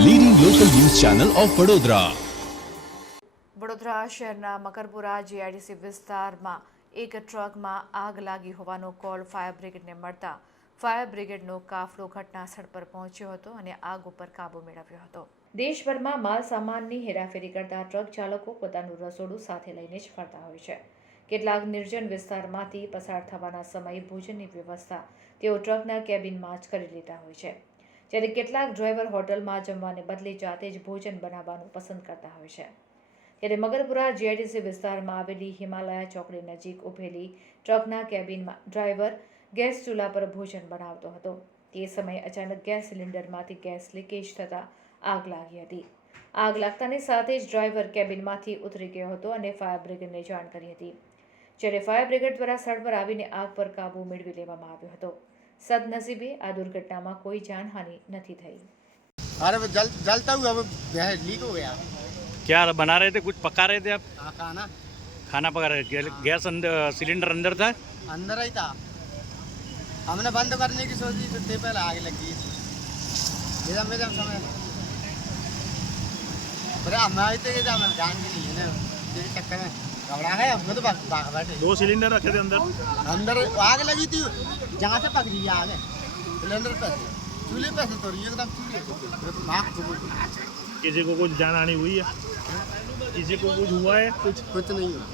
Channel of Vadodara Vadodara શહેરના Makarpura GIDC વિસ્તારમાં એક ટ્રકમાં આગ લાગી હોવાનો કોલ ફાયર બ્રિગેડને મળતા ફાયર બ્રિગેડનો કાફલો ઘટનાસ્થળ પર પહોંચ્યો હતો અને આગ ઉપર કાબૂ મેળવ્યો હતો. દેશભરમાં માલ સામાનની હેરાફેરી કરતા ટ્રક ચાલકો પોતાનું રસોડું સાથે લઈને જ ફરતા હોય છે. કેટલાક નિર્જન વિસ્તારમાંથી પસાર થવાના સમયે ભોજનની વ્યવસ્થા તેઓ ટ્રકના કેબિનમાં જ કરી લેતા હોય છે. જ્યારે કેટલાક ડ્રાઈવર હોટલમાં જમવાને બદલે જાતે જ ભોજન બનાવવાનું પસંદ કરતા હોય છે. ત્યારે મગરપુરા જીઆઈડીસી વિસ્તારમાં આવેલી હિમાલયા ચોકડી નજીક ઉભેલી ટ્રકના કેબિનમાં ડ્રાઈવર ગેસ ચૂલા પર ભોજન બનાવતો હતો. તે સમયે અચાનક ગેસ સિલિન્ડરમાંથી ગેસ લીકેજ થતાં આગ લાગી હતી. આગ લાગતાની સાથે જ ડ્રાઈવર કેબિનમાંથી ઉતરી ગયો હતો અને ફાયર બ્રિગેડને જાણ કરી હતી. જ્યારે ફાયર બ્રિગેડ દ્વારા સ્થળ પર આવીને આગ પર કાબૂ મેળવી લેવામાં આવ્યો હતો. સદનસીબે આ દુર્ઘટનામાં કોઈ જાનહાનિ નથી થઈ अरे वो जल जलता हुआ वो गैस लीक हो गया क्या बना रहे थे कुछ पका रहे थे आप हाँ खाना खाना पका रहे थे गैस अंदर सिलेंडर अंदर था अंदर ही था हमने बंद करने की सोची तो ते पहले आग लगी एकदम एकदम समय अरे हम आए थे कि हम जान के नहीं है ना तेरे चक्कर में घबरा गए हमको तो भाग भाग बैठे दो सिलेंडर रखे थे अंदर अंदर आग लगी थी जहाँ से पक रही है आग सिलेंडर पे से। चूल्हे पे से तो रही है एकदम चूल्हे पे से। नाक तो किसी को कुछ जान आनी हुई है किसी को कुछ हुआ है कुछ कुछ नहीं हुआ